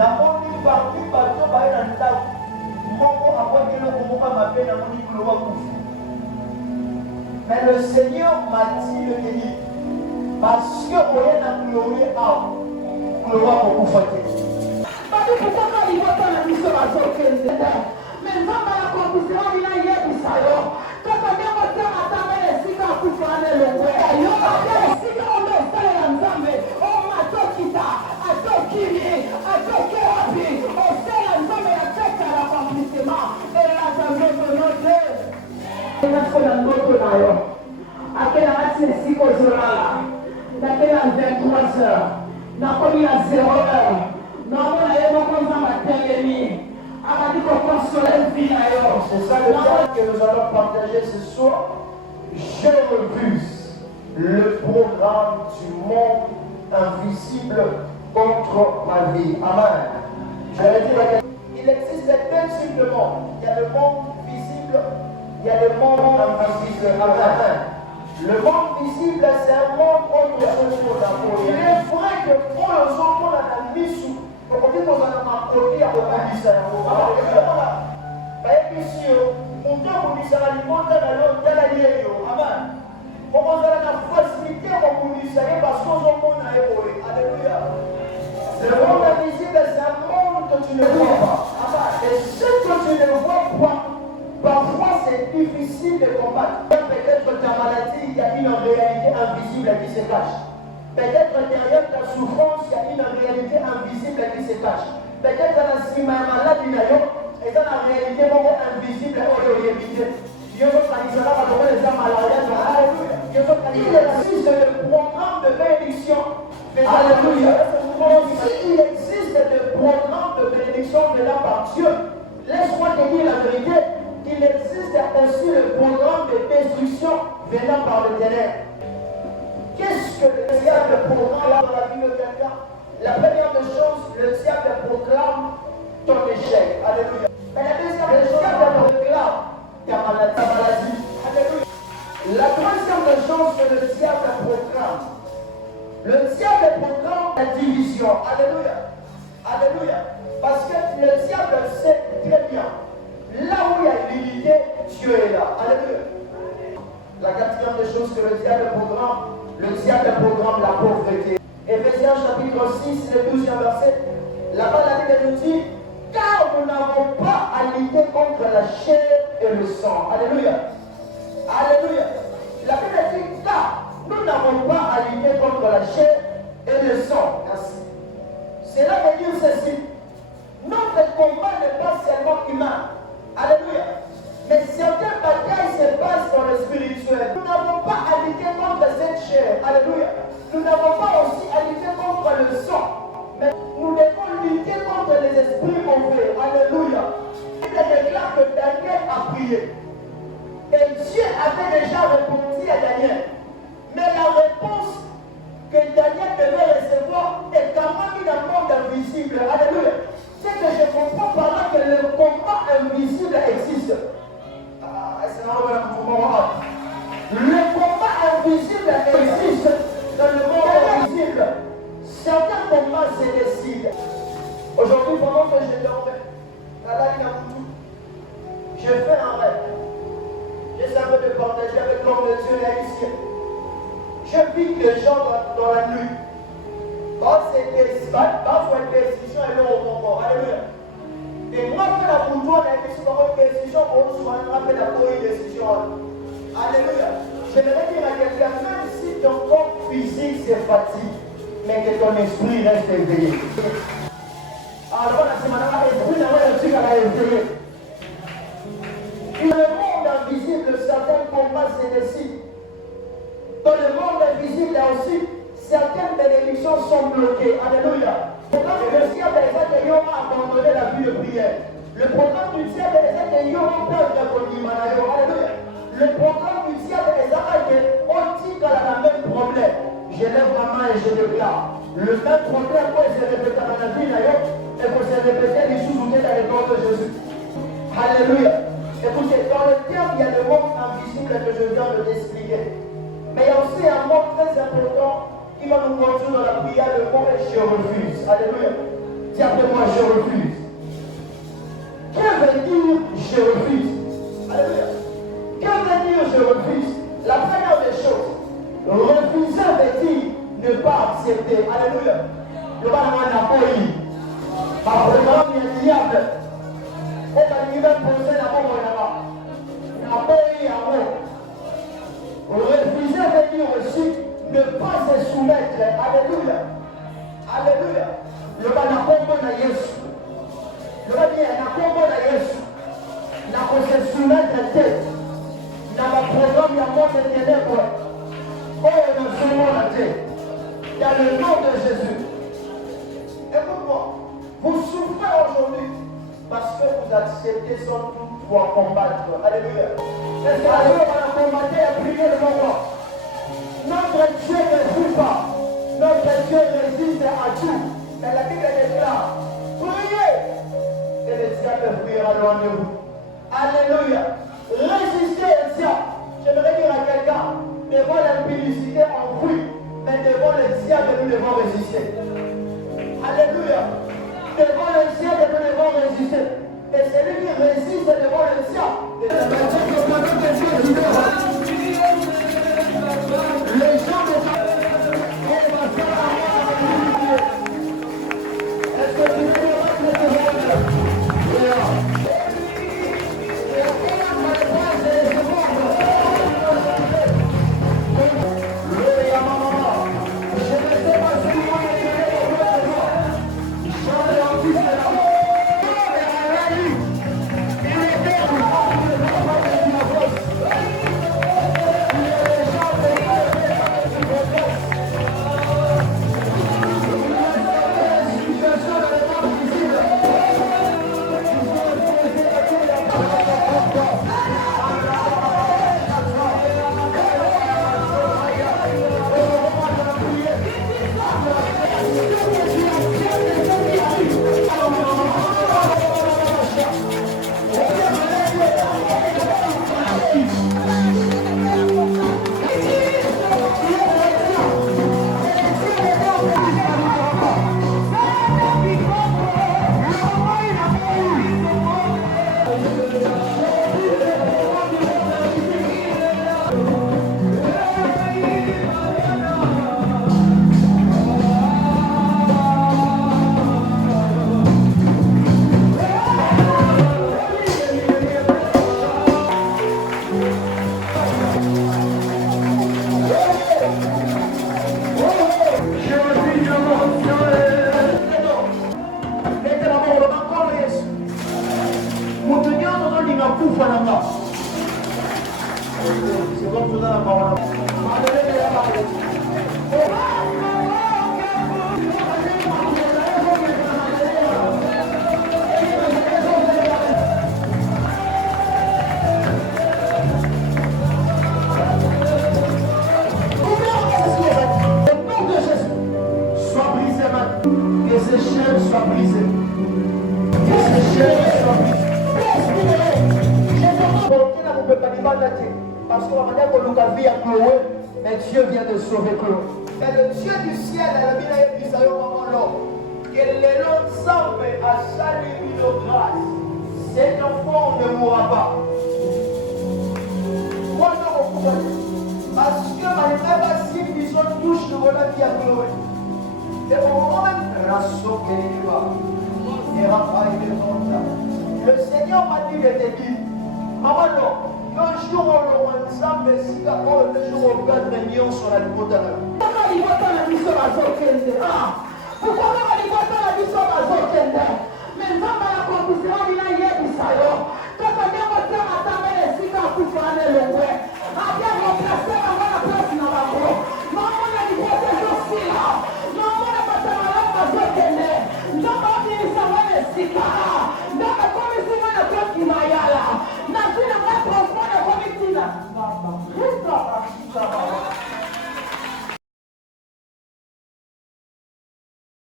namoni parmi bato baye na ndako moko akwaki eloko moko mabe namoni kuloba kufa. Mais le Seigneur m'a dit le béni parce que oye na kulowe awa kuloba kokufa te. Bato kutaka iwata na biso bazokende mais nzambe ya kokusema bina yebisa yo kaka nyango te matanga esika akufa ane longwe yo ate esika ondo osalela nzambe omatokita atokimi atoke wapi osala nzambe ya fete ya l'accomplissement elata ndoto yo te nasola ndoto na yo akela ati esika ozolala nakela 23 heures nakomi na 0 heure namona ye moko nzambe atelemi. C'est ça le thème que nous allons partager ce soir. Je refuse le programme du monde invisible contre ma vie. Amen. Je vais dire il existe deux types de monde. Il y a le monde visible, il y a le monde invisible. Amen. Le monde visible, c'est un monde autre chose. Il est vrai que pour le jour, on a mis sous. Donc, on dit qu'on a un côté à l'obéissance. Le monde invisible, c'est un monde que tu ne vois pas. Et ce que tu ne vois pas, parfois c'est difficile de combattre. Peut-être ta maladie, il y a une réalité invisible qui se cache. Peut-être derrière ta souffrance, il y a une réalité invisible qui se cache. Peut-être dans la maladie, il y a la réalité invisible qui est évitée. Il existe le programme de bénédiction. Alléluia. Il existe des programmes de bénédiction venant par Dieu. Laisse-moi te dire la vérité. Il existe aussi le programme de destruction venant par le ténèbre. Qu'est-ce que le diable proclame dans la vie de quelqu'un? La première des choses, le diable proclame ton échec. Alléluia. Mais la deuxième des choses, le diable proclame ta maladie. Alléluia. La troisième des choses que le diable proclame, le diable proclame la division. Alléluia. Alléluia. Parce que le diable sait très bien, là où il y a l'unité, Dieu est là. Alléluia. La quatrième des choses que le diable programme la pauvreté. Éphésiens chapitre 6, le 12e verset. Là-bas, la Bible nous dit, car nous n'avons pas à lutter contre la chair et le sang. Alléluia. Alléluia. La Bible dit, car nous n'avons pas à lutter contre la chair et le sang. Merci. Cela veut dire ceci. Notre combat n'est pas seulement humain. Alléluia. Mais certaines batailles se passent dans le spirituel. Nous n'avons pas à lutter contre cette chair. Alléluia. Nous n'avons pas aussi à lutter contre le sang. Mais nous devons lutter contre les esprits mauvais. Alléluia. Il déclare que Daniel a prié. Et Dieu avait déjà répondu à Daniel. Mais la réponse que Daniel devait recevoir est quand même une monde invisible. Alléluia. C'est que je comprends par là que le combat invisible existe. Le combat invisible existe dans le monde invisible. Certains combats se décident. Aujourd'hui, pendant que je dormais, j'ai fait un rêve. J'essaie de partager avec l'homme de Dieu là ici. Je vis les gens dans la nuit. Parfois, une décision est là au moment. Alléluia. Et moi, je la bougeoire, la décision, pour nous, on appelle la décision. Alléluia. Je vais dire à quelqu'un, même si ton corps physique se fatigue, mais que ton esprit reste éveillé. Alors, la semaine éveillé. Dans le monde invisible, certains combats se décident. Dans le monde invisible, aussi, certaines bénédictions sont bloquées. Alléluia. Le diable des États a abandonné la vie de prière. Le programme du diable des États a peur de Alléluia. Le programme du diable des États on dit qu'elle a le même problème. Je lève ma main et je déclare. Le même problème que se répète dans la vie d'ailleurs, et que se répétait les sous-outés dans le nom de Jésus. Alléluia. Écoutez, dans le terme, il y a le monde invisible que je viens de t'expliquer. Mais il y a aussi un mot très important qui va nous conduire dans la prière, le mot est je refuse. Alléluia. Dis après moi, je refuse. Que veut dire je refuse? Alléluia. Que veut dire je refuse? La première des choses, refuser veut dire ne pas accepter. Alléluia. Le pas un appui. Par exemple, il y a un diable. On va lui poser la main là-bas. Appui à moi. Refuser veut dire aussi ne pas se soumettre. Alléluia. Alléluia. Le pas n'a pas de Jésus. Le pas n'a pas de Jésus. N'a pas se soumettre à tête. N'a pas programme, il y a pas de ténèbres. Oh, nous sommes la tête. Il y a le nom de Jésus. Écoute-moi. Vous souffrez aujourd'hui parce que vous acceptez son tout pour combattre. Alléluia. Est-ce que la Dieu va combattre et prier devant moi? Notre Dieu ne fout pas. Notre Dieu résiste à tout. Mais la Bible est là. Priez. Et le diable priera loin de vous. Alléluia. Résistez au diable. J'aimerais dire à quelqu'un, devant l'impudicité, on fuit. Mais devant le diable, nous devons résister. Alléluia. Devant le diable, nous devons résister. Et celui qui résiste devant le diable, les gens de ta est-ce que tu veux parce qu'on va dire que nous avons vu à Chloé, mais Dieu vient de sauver Chloé. Mais le Dieu du ciel, elle a mis la Israël au moment là. Que les longs semblent à chaque une grâce. Cet enfant ne mourra pas. Moi, je ne comprends pas. Parce que malgré ma cible, ils ont touché le volant qui a Chloé. Et au moment même, le Seigneur m'a dit de te dire, maman, non. Un jour on le ensemble, si un jour on perd des millions sur la libre de la vie. Pourquoi il va dans la mission à Zokende? Pourquoi il va dans la mission à Zokende? Mais ça va la conclusion, il a hier dit ça. Quand on a voté à ta mère, si tu as pu faire le